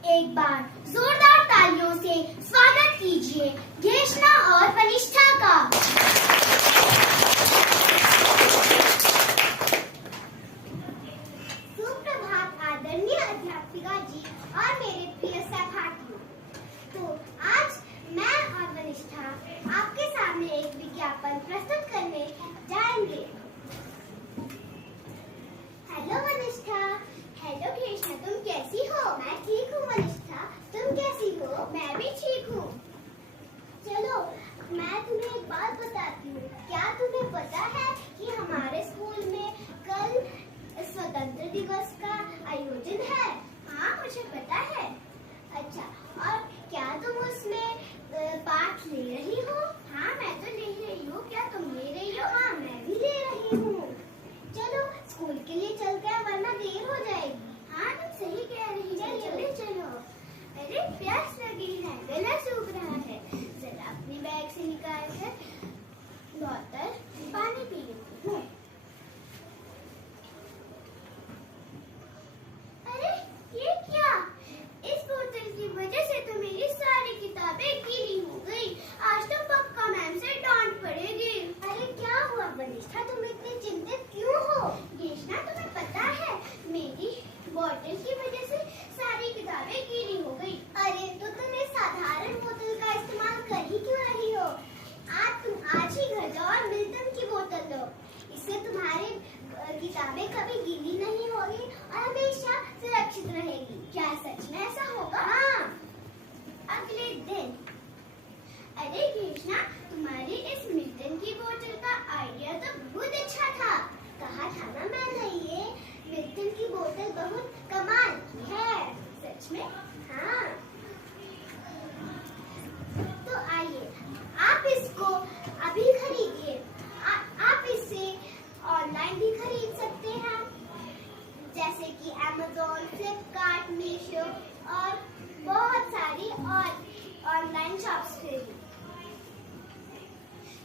एक बार जोरदार तालियों से स्वागत कीजिए घेषणा और वनिष्ठा का। सुप्रभात आदरणीय अध्यापिका जी और मेरे प्रिय सहपाठियों। तो आज मैं और वनिष्ठा आपके सामने एक विज्ञापन प्रस्तुत करने जाएंगे। हेलो वनिष्ठा। हेलो घेषणा, तुम कैसी हो? मैं ठीक हूँ वनिष्ठा, तुम कैसी हो? मैं भी ठीक हूँ। चलो मैं तुम्हें एक बात बताती हूँ। क्या तुम्हें पता है कि हमारे स्कूल में कल स्वतंत्र दिवस का आयोजन है? हाँ मुझे पता है। अच्छा, और क्या तुम उसमें पाठ ले रही हो? हाँ मैं तो ले रही हूँ। क्या तुम ले रही हो? हाँ मैं भी ले रही हूँ। चलो स्कूल के लिए चलते हैं वरना देर हो जाएगी। हाँ तुम सही कह रही हो। चलो चलो। अरे प्यास लगी है, गला सूख रहा है, जरा अपने बैग से निकाल कर बोतल पानी पी लेती हूँ। अरे ये क्या? इस बोतल की वजह से तो मेरी सारी किताबें गीली हो गई। आज तो पक्का मैम से डांट पड़ेगी। अरे क्या हुआ वनिष्ठा, तुम इतनी चिंतित क्यों हो? घेषणा तुम्हें पता है मेरी बोतल की वजह से सारी किताबें गीली हो गई। अरे तो तुम इस साधारण बोतल का इस्तेमाल कर ही क्यों रही हो? आज ही घर जाओ और मिल्टन की बोतल लो। इससे तुम्हारी किताबें कभी गीली नहीं होगी और हमेशा सुरक्षित रहेगी। क्या सच में ऐसा होगा? हाँ। अगले दिन। अरे घेषणा, तुम्हारी इस मिल्टन की बोतल का आइडिया तो बहुत अच्छा था। कहा था ना मैंने, ये मिल्टन की बोतल बहुत कमाल की है। सच में? हाँ। तो आइए आप इसको अभी खरीदिए। आप इसे ऑनलाइन भी खरीद सकते हैं, जैसे कि Amazon, फ्लिपकार्ट, मीशो और बहुत सारी और ऑनलाइन शॉप्स पे।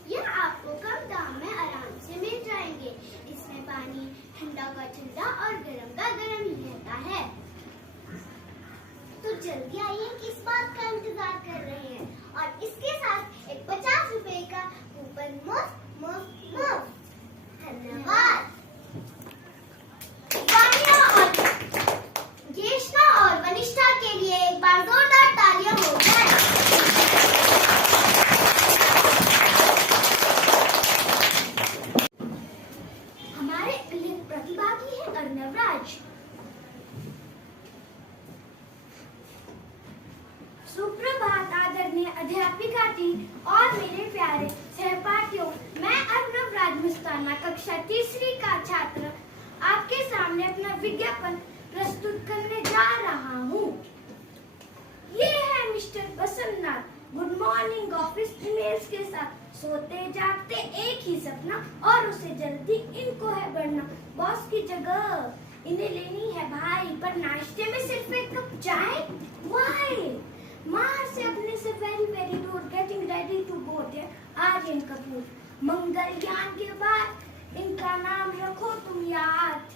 यह आपको कम दाम में आराम से मिल जाएंगे। इसमें पानी ठंडा का ठंडा और गर्म का गर्म ही रहता है। तो जल्दी आइए, किस बात का इंतजार कर रहे हैं? और इसके साथ एक 50 रुपए का कूपन मुफ्त। धन्यवाद। घेषणा और वनिष्ठा के लिए एक बार जोरदार तालियां हो जाए। हमारे अगले प्रतिभागी है अर्णवराज। सुप्रभात आदरणीय अध्यापिका जी और मेरे प्यारे सहपाठियों। मैं अर्णवराज मुस्ताना कक्षा तीसरी का छात्र आपके सामने अपना विज्ञापन प्रस्तुत करने जा रहा हूँ। ये है mister Basantnath, good morning office emails के साथ सोते जागते एक ही सपना और उसे जल्दी इनको है बढ़ना। बॉस की जगह इन्हें लेनी है भाई, पर नाश्ते में सिर्फ एक कप चाय। वाई माँ से अपने से वेरी वेरी दूर, getting ready to go there Aryan Kapoor. Mangalyaan के बाद इनका नाम रखो तुम याद।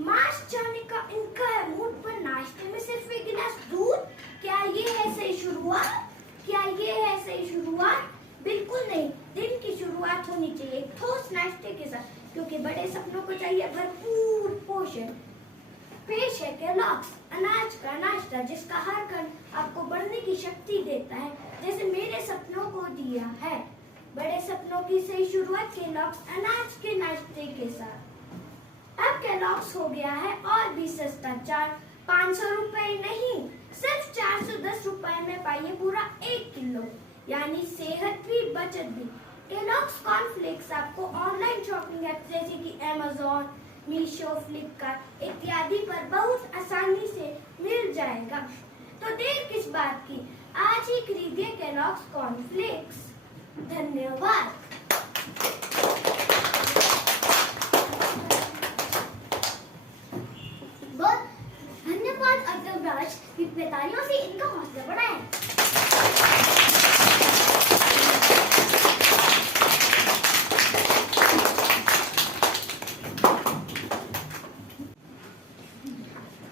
मार्स जाने का इनका है मूड, पर नाश्ते में सिर्फ एक गिलास दूध। क्या ये है सही शुरुआत? क्या ये है सही शुरुआत? बिल्कुल नहीं। दिन की शुरुआत होनी चाहिए ठोस नाश्ते के साथ, क्योंकि बड़े सपनों को चाहिए भरपूर पोषण। पेश है केलॉग्स, अनाज का नाश्ता जिसका हर कण आपको बढ़ने की शक्ति देता है, जैसे मेरे सपनों को दिया है। बड़े सपनों की सही शुरुआत केलॉग्स अनाज के नाश्ते के साथ। अब केलॉग्स हो गया है और भी सस्ता। 500 रुपए नहीं, सिर्फ 410 रुपए में पाइए पूरा 1 किलो, यानी सेहत भी बचत भी। केलॉग्स कॉर्नफ्लेक्स आपको ऑनलाइन शॉपिंग ऐप जैसे कि Amazon, मीशो, फ्लिपकार्ट इत्यादि पर बहुत आसानी से मिल जाएगा। तो देर किस बात की, आज ही खरीदिए केलॉग्स कॉर्नफ्लेक्स। धन्यवाद। धन्यवाद अर्णवराज, विद्यार्थियों से इनका हौसला बढ़ाएं।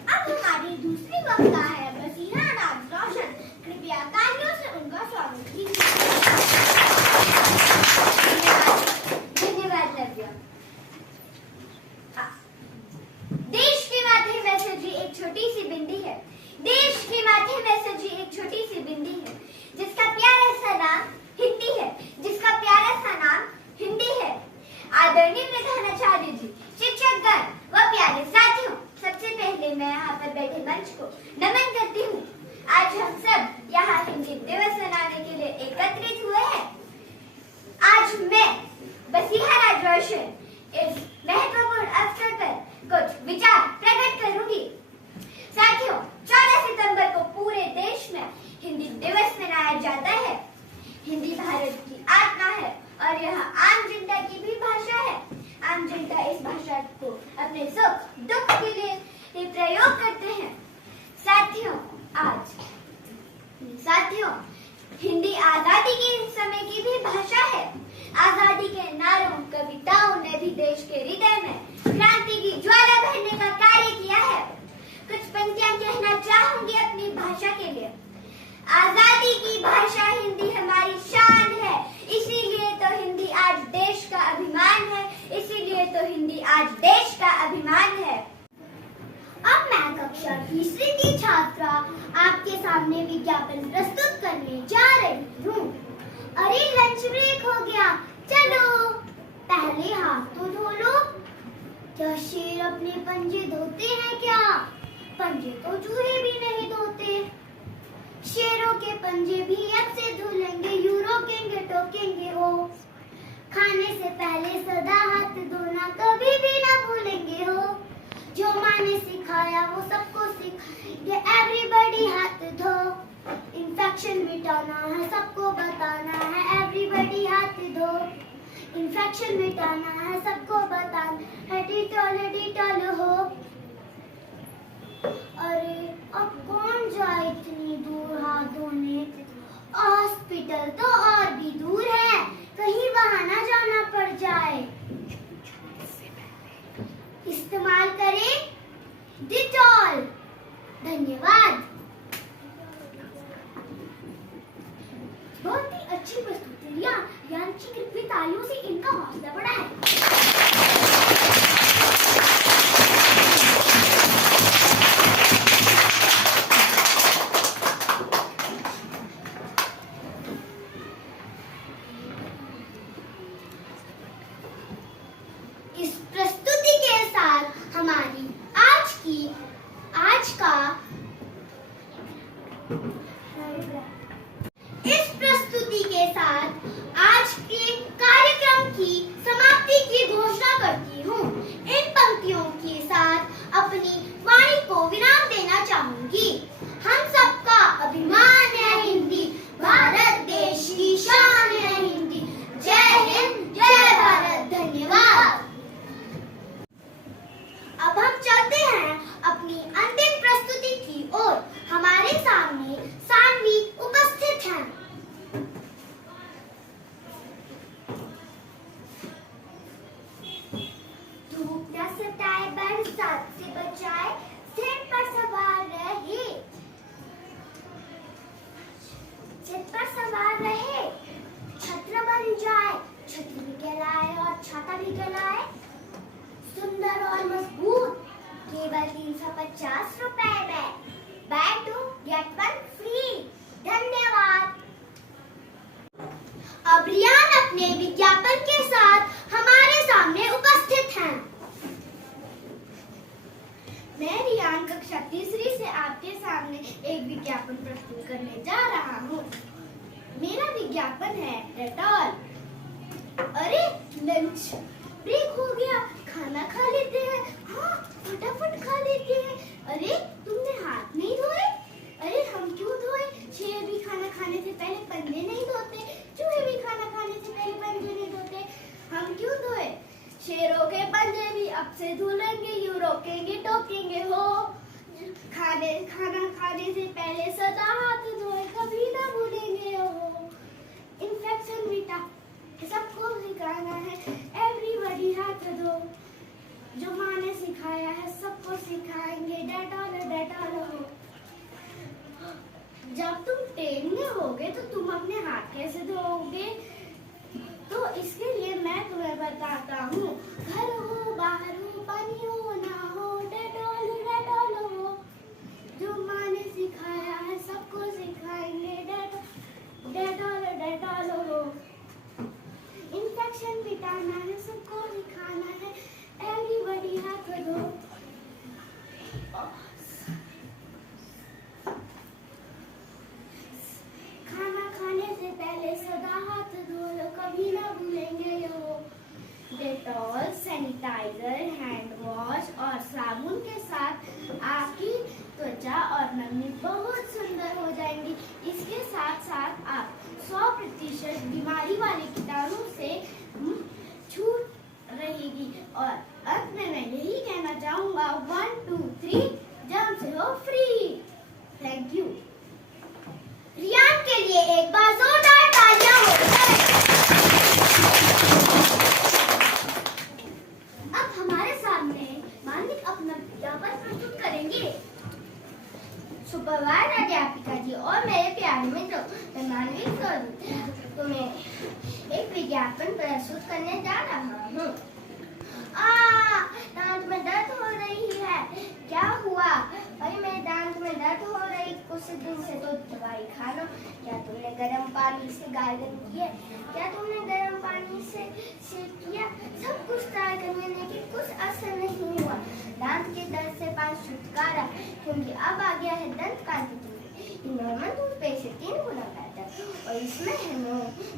अब हमारी दूसरी वक्ता है बसीरा बैठे मंच को नमन करती हूँ। आज हम सब यहाँ हिंदी दिवस मनाने के लिए एकत्रित हुए हैं। आज मैं बसीहा राजरोशन इस महत्वपूर्ण अवसर पर कुछ विचार प्रकट करूंगी। साथियों, 14 सितंबर को पूरे देश में हिंदी दिवस मनाया जाता है। हिंदी भारत की आत्मा है और यह आम जनता की भी भाषा है। आम जनता इस भाषा को अपने सुख दुख के लिए प्रयोग करते हैं। साथियों, हिंदी आजादी के समय की भी भाषा है। आजादी के नारों कविताओं ने भी देश के हृदय में क्रांति की ज्वाला भरने का कार्य किया है। कुछ पंक्तियां कहना चाहूंगी अपनी भाषा के लिए। आजादी की भाषा हिंदी हमारी शान है, इसीलिए तो हिंदी आज देश का अभिमान है। इसीलिए तो हिंदी आज देश का अभिमान है। अब मैं कक्षा तीसरी की छात्रा आपके सामने विज्ञापन प्रस्तुत करने जा रही हूँ। अरे लंच ब्रेक हो गया, चलो पहले हाथ तो धो लो। क्या शेर अपने पंजे धोते हैं क्या? पंजे तो चूहे भी नहीं धोते। शेरों के पंजे भी अब से धुलेंगे, यूं रोकेंगे टोकेंगे हो। खाने से पहले सदा हाथ धोना कभी भी ना भूलेंगे हो। जो माँ ने सिखाया वो सबको सिखाएंगे, एवरीबॉडी हाथ धो। इन्फेक्शन मिटाना है सबको बताना है, एवरीबॉडी हाथ धो। इन्फेक्शन मिटाना है सबको बताना है, डिटॉल डिटॉल हो। अरे अब कौन जाए इतनी दूर हाथ धोने? हॉस्पिटल तो और भी दूर है, कहीं वहां ना जाना पड़ जाए। इस्तेमाल करें डिटॉल। धन्यवाद। बहुत ही अच्छी प्रस्तुतियां, यांची कृपया तालियों से इनका हौसला बढ़ाएं। इस प्रस्तुति के साथ हमारी आज के कार्यक्रम की समाप्ति की घोषणा करती हूँ। इन पंक्तियों के साथ अपनी वाणी को विराम देना चाहूंगी। हम सबका अभिमान है हिंदी, भारत देश की शान है हिंदी। जय हिंद, जय भारत। धन्यवाद। अब हम चलते हैं अपनी अंतिम प्रस्तुति की ओर। हमारे सामने सानवी उपस्थित हैं। धूप न सताए, बरसात से बचाए, सिर पर सवार रहे, छत पर सवार रहे। छत्र बन जाए, छत्र भी कहलाए और छाता भी कहलाए। सुंदर और मजबूत, केवल 350 रुपए में। Buy 2 get 1 free. धन्यवाद। अब रियान अपने विज्ञापन के साथ हमारे सामने उपस्थित हैं। मैं रियान कक्षा तीसरी से आपके सामने एक विज्ञापन प्रस्तुत करने जा रहा हूँ। मेरा विज्ञापन है डेटॉल। अरे लंच ब्रेक हो गया, खाना खा लेते हैं। हाँ, फटाफट खा लेते हैं। अरे तुमने हाथ नहीं धोए? अरे हम क्यों धोए? शेर भी खाना खाने से पहले पंजे नहीं धोते, चूहे भी खाना खाने से पहले पंजे नहीं धोते। हम क्यों धोए? शेरों के पंजे भी अब से धुलेंगे, यूं रोकेंगे टोकेंगे हो। खाना खाने से पहले सदा हाथ धोए, कभी ना भूलेंगे हो। इन्फेक्शन मिटा सबको सिखाना है, एवरीबॉडी हाथ धो। जो माँ ने सिखाया है सबको सिखाएंगे, डेटॉल डेटॉल हो। जब तुम 10 में होगे तो तुम अपने हाथ कैसे धोओगे? तो इसके लिए मैं तुम्हें बताता हूँ। घर हो बाहर हो, पानी हो ना हो, डेटॉल डेटॉल हो। जो माँ ने सिखाया है सबको सिखाएंगे, डेटॉल डेटॉल हो। इन्फेक्शन मिटाना है सबको सिखाना है, एवरीबॉडी हाथ धो। और मम्मी बहुत सुंदर हो जाएंगी। इसके साथ साथ आप 100% बीमारी वाले कीटाणु से छूट रहेगी। और अंत में मैं यही कहना चाहूँगा 1 2 3 जम से हो फ्री। Thank you. रियान के लिए एक बार जोरदार तालियां हो जाए। अब हमारे सामने मानविक अपना विज्ञापन प्रस्तुत करेंगे। सुप्रभात अध्यापिका जी और मेरे प्यारे मित्रों, मैं मानविक तुम्हें एक विज्ञापन प्रस्तुत करने जा रहा हूँ। दांत में दर्द हो रही है। क्या हुआ? भाई मेरे दांत में दर्द हो रही कुछ दिन से, तो दवाई खा लो। क्या तुमने गर्म पानी से गार्गल किया? क्या तुमने गर्म पानी से किया? सब कुछ ट्राई करने लेकिन कुछ असर नहीं हुआ। दांत के दर्द से पास छुटकारा, क्योंकि अब आ गया है दंत कांति। नॉर्मल टूथपेस्ट से 3 गुना बेहतर और इसमें है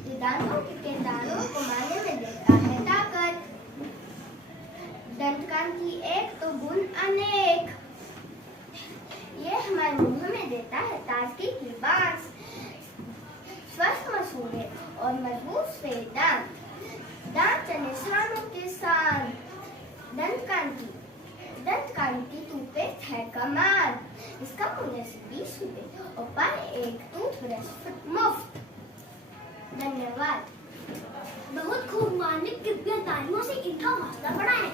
जो दांतों के कीटाणुओं को मारने में देता है ताकत। दंत कांति एक तो गुण अनेक। ये हमारे मुंह में देता है ताजगी की बांस, स्वस्थ मसूड़े और मजबूत सफेद दांत। दांत चले शानों के साथ। दंत कांति टूथपेस्ट है कमाल। इसका मूल्य से 20 रुपए और पर एक टूथब्रश मुफ्त। धन्यवाद। बहुत खूब मानविक, कृपया तालियों से इनका हौसला बढ़ाएं।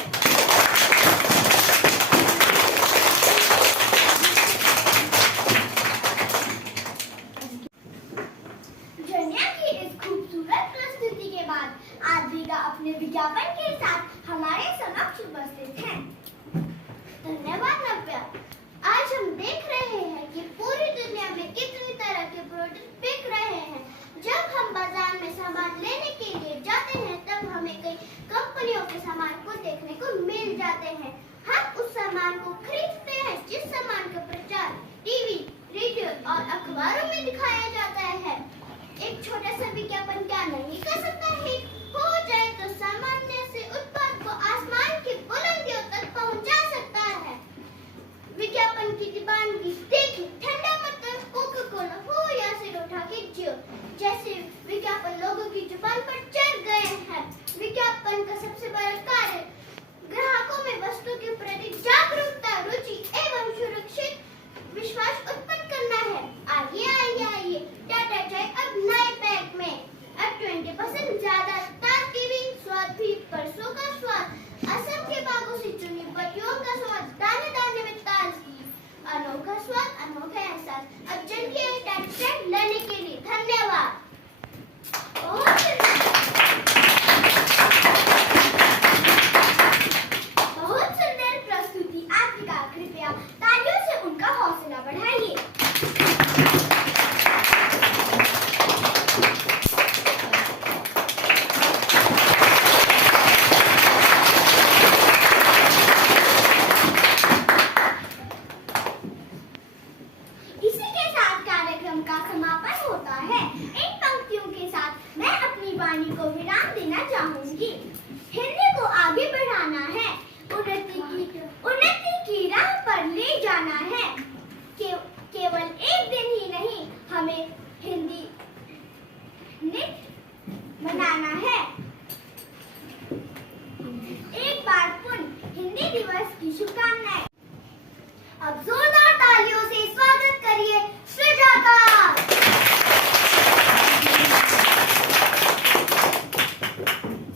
जनिया की इस खूबसूरत प्रस्तुति के बाद आद्विका अपने विज्ञापन के साथ हमारे समक्ष उपस्थित हैं। धन्यवाद नव्या। आज हम देख रहे हैं कि पूरी दुनिया में कितनी तरह के प्रोडक्ट बिक रहे हैं। जब हम बाजार में सामान लेने के लिए जाते हैं तब हमें कई कंपनियों के सामान को देखने को मिल जाते हैं। हम उस सामान को खरीदते हैं जिस सामान का प्रचार टीवी, रेडियो और अखबारों में दिखाया जाता है। एक छोटा सा विज्ञापन क्या नहीं कर सकता है? हो जाए तो सामान्य से उत्पाद को आसमान की बुलंदियों तक पहुंचा सकता है। विज्ञापन की दीवानगी देखिए, ठंडा मतलब कोका कोला हो या सिरोठा की जियो जैसे विज्ञापन लोगों की जुबान पर चढ़ गए हैं। विज्ञापन का सबसे बड़ा कार्य ग्राहकों में वस्तु के प्रति जागरूकता, रुचि एवं सुरक्षित विश्वास उत्पन्न करना है। आइए टाटा चाय अब नए पैक में। अब 20% ज्यादा ताजगी, स्वाद भी परसों का स्वाद। असम के बागों से चुनी पत्तियों का स्वाद, दाने दाने में ताजगी, अनोखा स्वाद, अनोखा एहसास। अब चलिए टाटा चाय लेने के लिए। धन्यवाद। बहुत सुंदर प्रस्तुति आद्विका, कृपया तालियों से उनका हौसला बढ़ाइए। इसी के साथ कार्यक्रम का समापन होता है। इन पंक्तियों के साथ मैं अपनी वाणी को विराम देना चाहूंगी। हिंदी को आगे बढ़ाना है, उन्नति की राह पर ले जाना है। केवल एक दिन ही नहीं, हमें हिंदी नित्य मनाना है। एक बार पुनः हिंदी दिवस की शुभकामनाएं। अब जोरदार तालियों से स्वागत करिए सृजा का।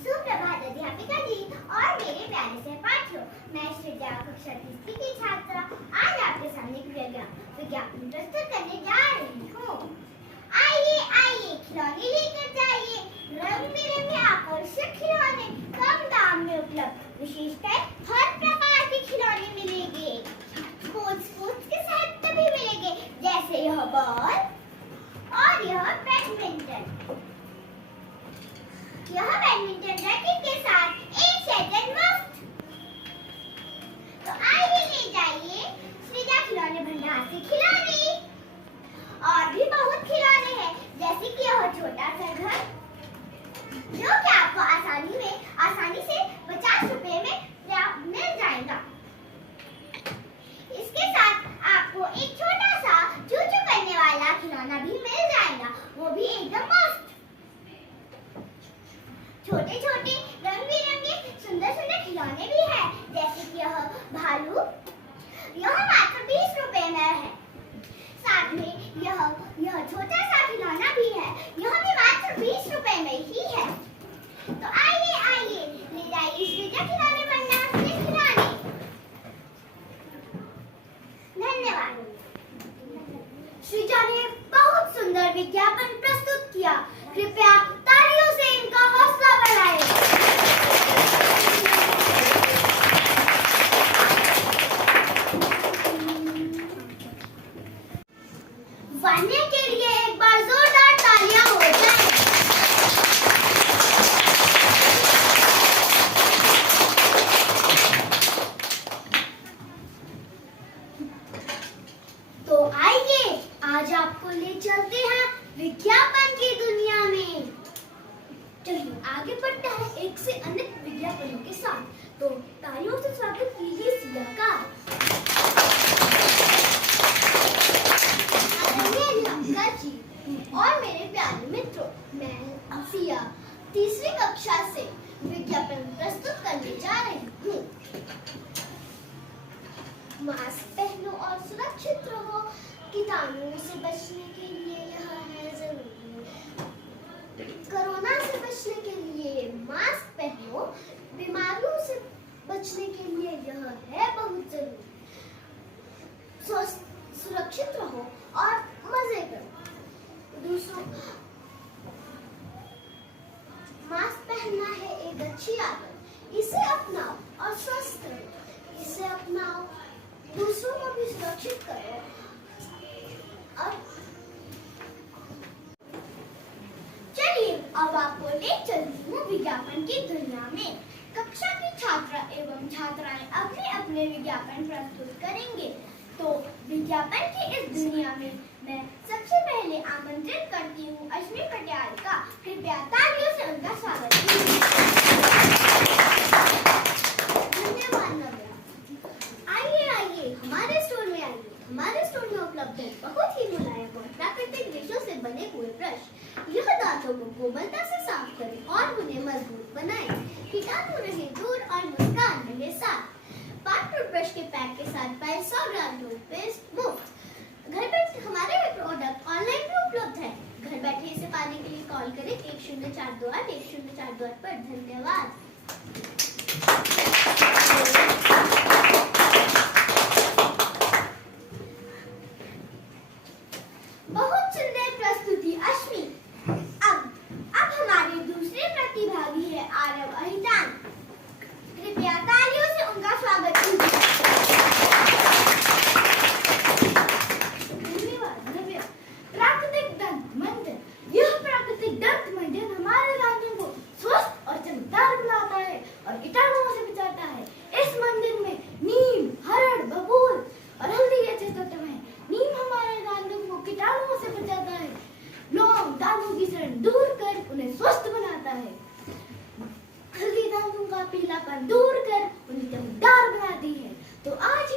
सुप्रभात अध्यापिका जी और मेरे प्यारे सहपाठियों, मैं सृजा कक्षा 3 की छात्रा आज आपके सामने विज्ञापन प्रस्तुत करने जा रही हूँ। आइए खिलौने लेकर जाइए, रंग बिरंगे आकर्षक खिलौने कम दाम में उपलब्ध। विशेषकर हर प्रकार के खिलौने मिलेंगे। स्पोर्ट्स के साथ तभी मिलेंगे, जैसे यह बॉल और यह बैडमिंटन। यह बैडमिंटन रैकेट के साथ एक सेट मुफ्त। तो आइए ले जाइए सृजा खिलौने भंडार से खिलौने। और भी बहुत खिलौने हैं, जैसे कि यह छोटा सा घर जो कि आपको आसानी से 50 रुपए में मिल जाएगा। इसके साथ आपको एक छोटा सृजा ने बहुत सुंदर विज्ञापन प्रस्तुत किया। कृपया तालियों से इनका हौसला बढ़ाएं। वान्या के लिए एक बार जोरदार तालियां हो जाएं। तो आइए आज आपको ले चलते हैं विज्ञापन की दुनिया में। चलिए आगे बढ़ते हैं एक से अनेक विज्ञापनों के साथ। तो तालियों से स्वागत कीजिए सिया का। जी और मेरे प्यारे मित्रों, मैं सिया तीसरी कक्षा से विज्ञापन प्रस्तुत करने जा रही हूँ। मास्क पहनो और सुरक्षित रहो। कीटाणुओं से बचने के लिए यह है जरूरी। कोरोना से बचने के लिए मास्क पहनो। बीमारियों से बचने के लिए यह है बहुत जरूरी। सुरक्षित रहो और मजे करो। दूसरों, मास्क पहनना है एक अच्छी आदत। इसे अपनाओ और स्वस्थ रहो। इसे अपनाओ, दूसरों को भी सुरक्षित करो। और चलिए अब आपको ले चलती हूँ विज्ञापन की दुनिया में। कक्षा के छात्र एवं छात्राएं अपने अपने विज्ञापन प्रस्तुत करेंगे। तो विज्ञापन की इस दुनिया में मैं सबसे पहले आमंत्रित करती हूँ अश्मी पटियाल का। कृपया तालियों से उनका स्वागत कीजिए। धन्यवाद नव्या। आइए आइए हमारे स्टोर में आइए। हमारे स्टोर में उपलब्ध है बहुत ही मुलायम और प्राकृतिक रेशों से बने हुए ब्रश। यह दांतों को कोमलता से साफ करें और उन्हें मजबूत बनाएं। कीटाणु रहे दूर और मुस्कान रहे साथ। 5 टूथब्रश के पैक के साथ पाए 100 ग्राम टूथपेस्ट मुफ्त। घर बैठे हमारे प्रोडक्ट ऑनलाइन भी उपलब्ध है। घर बैठे इसे पाने के लिए कॉल करें 1042 1042 पर। धन्यवाद। बहुत सुंदर प्रस्तुति अश्मी। अब हमारे दूसरे प्रतिभागी है आरव अहितान। कृपया तालियों से उनका स्वागत कीजिए। धन्यवाद नव्या। प्राकृतिक दंत मंजन। यह प्राकृतिक दंत मंजन हमारे दांतों को स्वस्थ और चमकदार बनाता है और कीटाणुओं से बचाता है। इस मंजन में नीम, हरड़, बबूल और हल्दी जैसे तत्व हैं। नीम हमारे दांतों को कीटाणुओं से बचाता है। लौंग दांतों की सड़न दूर कर उन्हें स्वस्थ बनाता है। हल्दी दांतों का पीलापन दूर कर उन्हें चमकदार बनाती है। तो आज